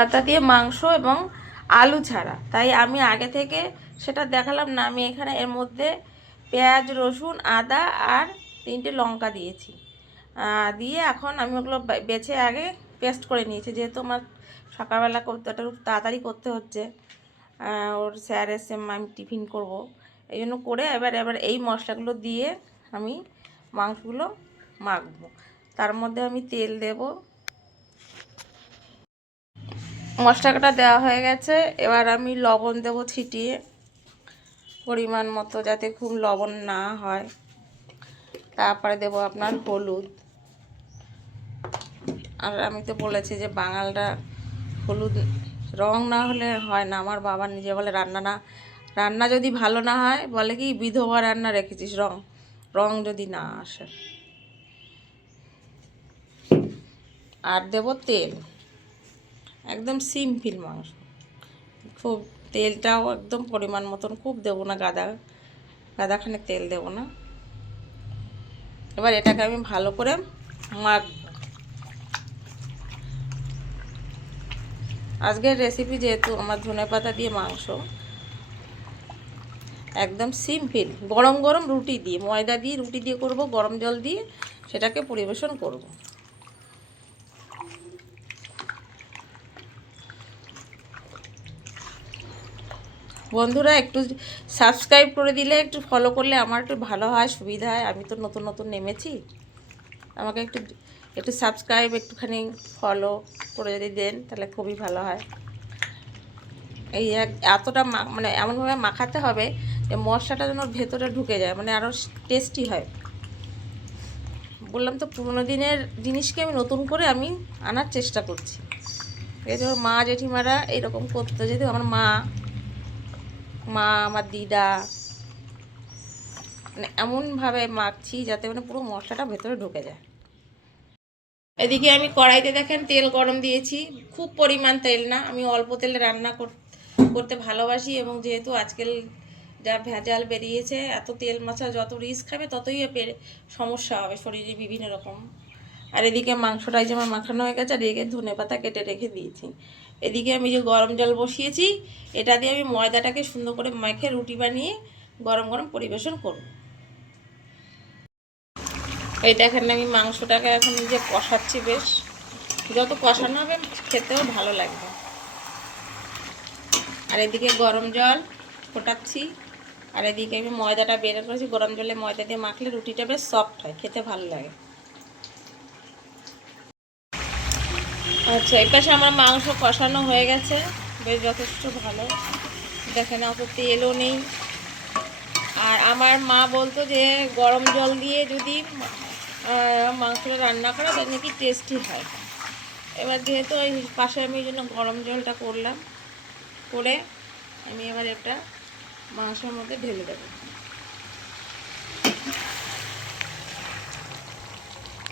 পাতা দিয়ে মাংস এবং আলু ছাড়া, তাই আমি আগে থেকে সেটা দেখালাম না। আমি এখানে এর মধ্যে পেঁয়াজ, রসুন, আদা আর 3টে লঙ্কা দিয়েছি। দিয়ে এখন আমি ওগুলো বেছে আগে পেস্ট করে নিয়েছি, যেহেতু আমার সকালবেলা করতে একটু তাড়াতাড়ি করতে হচ্ছে। ওর স্যার এসে আমি টিফিন করব, এই জন্য করে এবার এই মশলাগুলো দিয়ে আমি মাংসগুলো মাখবো। তার মধ্যে আমি তেল দেব। মশলাটা দেওয়া হয়ে গেছে, এবার আমি লবণ দেব ছিটিয়ে পরিমাণ মতো, যাতে খুব লবণ না হয়। তারপরে দেব আপনার হলুদ। আর আমি তো বলেছি যে বাঙালরা হলুদ রং না হলে হয় না। আমার বাবা নিজে বলে রান্না যদি ভালো না হয়, বলে কি বিধবা রান্না রেখেছিস, রং যদি না আসে। আর দেব তেল, একদম সিম্পল মাংস, খুব তেলটাও একদম পরিমাণ মতন, খুব দেবো না, গাদাখানে তেল দেবো না। এবার এটাকে আমি ভালো করে মাখবো। আজকের রেসিপি যেহেতু আমার ধনেপাতা দিয়ে মাংস, একদম সিম্পল, গরম গরম রুটি দিয়ে, ময়দা দিয়ে রুটি দিয়ে করব, গরম জল দিয়ে সেটাকে পরিবেশন করব। বন্ধুরা একটু সাবস্ক্রাইব করে দিলে, একটু ফলো করলে আমার একটু ভালো হয়, সুবিধা হয়। আমি তো নতুন নতুন নেমেছি, আমাকে একটু সাবস্ক্রাইব, একটুখানি ফলো করে যদি দেন তাহলে খুবই ভালো হয়। এই এতটা মানে এমনভাবে মাখাতে হবে যে মশলাটা যেন ভেতরে ঢুকে যায়, মানে আরও টেস্টি হয়। বললাম তো, পুরোনো দিনের জিনিসকে আমি নতুন করে আনার চেষ্টা করছি। এই যে মা জেঠিমারা এইরকম করতো, যেহেতু আমার মা আমার দিদা, মানে এমনভাবে মাখছি যাতে মানে পুরো মশলাটা ভেতরে ঢুকে যায়। এদিকে আমি কড়াইতে দেখেন তেল গরম দিয়েছি, খুব পরিমাণ তেল না, আমি অল্প তেলে রান্না করতে ভালোবাসি। এবং যেহেতু আজকাল যা ভেজাল বেরিয়েছে, এত তেল মশলা যত রিচ খাবে ততই সমস্যা হবে শরীরে বিভিন্ন রকম। আর এদিকে মাংসটাই যে আমার মাখানো হয়ে গেছে, আর এদিকে ধনেপাতা কেটে রেখে দিয়েছি। এদিকে আমি যে গরম জল বসিয়েছি, এটা দিয়ে আমি ময়দাটাকে সুন্দর করে মেখে রুটি বানিয়ে গরম গরম পরিবেশন করব। এই দেখেন আমি মাংসটাকে এখন যে কষাচ্ছি, বেশ যত কষানো হবে খেতেও ভালো লাগবে। আর এদিকে গরম জল ফোটাচ্ছি, আর এদিকে আমি ময়দাটা বের করেছি। গরম জলে ময়দা দিয়ে মাখলে রুটিটা বেশ সফট হয়, খেতে ভালো লাগে। আচ্ছা, এই পাশে আমার মাংস কষানো হয়ে গেছে, বেশ যথেষ্ট ভালো। দেখেন অত তেলও নেই। আর আমার মা বলতো যে গরম জল দিয়ে যদি মাংসটা রান্না করা তাহলে নাকি টেস্টি হয়। এবার যেহেতু ওই পাশে আমি এই জন্য গরম জলটা করলাম, করে আমি এবার এটা মাংসের মধ্যে ঢেলে দেবো।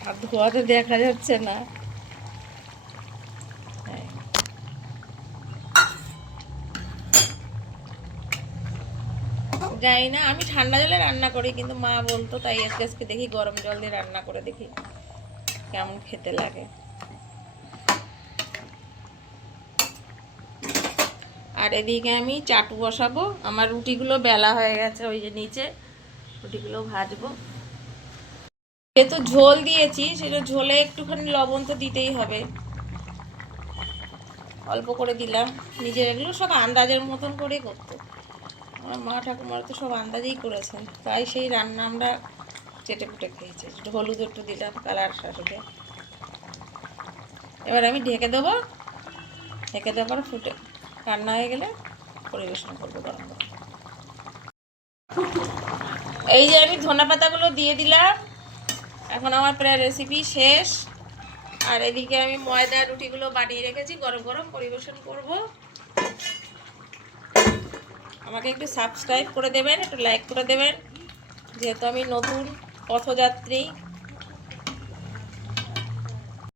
আর ধোয়াতে দেখা যাচ্ছে না। জানি না, আমি ঠান্ডা জলে রান্না করি, কিন্তু মা বলতো, তাই আজকে দেখি গরম জল দিয়ে রান্না করে দেখি কেমন খেতে লাগে। আর এদিকে আমি চাটু বসাবো। আমার রুটিগুলো বেলা হয়ে গেছে, ওই যে নিচে রুটিগুলো ভাজবো। যেহেতু ঝোল দিয়েছি, সেটা ঝোলে একটুখানি লবণ তো দিতেই হবে, অল্প করে দিলাম। নিজের এগুলো সব আন্দাজের মতন করেই করতো আমার মা ঠাকুমারা, তো সব আন্দাজেই করেছেন, তাই সেই রান্না আমরা চেটে পুটে খেয়েছি। একটু হলুদ একটু দিলাম কালার আসবে। এবার আমি ঢেকে দেবো, ঢেকে দেওয়ার ফুটে রান্না হয়ে গেলে পরিবেশন করবো গরম গরম। এই যে আমি ধনেপাতাগুলো দিয়ে দিলাম, এখন আমার প্রায় রেসিপি শেষ। আর এদিকে আমি ময়দা রুটিগুলো বানিয়ে রেখেছি, গরম গরম পরিবেশন করব। আমাকে একটু সাবস্ক্রাইব করে দেবেন, একটু লাইক করে দেবেন, যেহেতু আমি নতুন পথযাত্রী।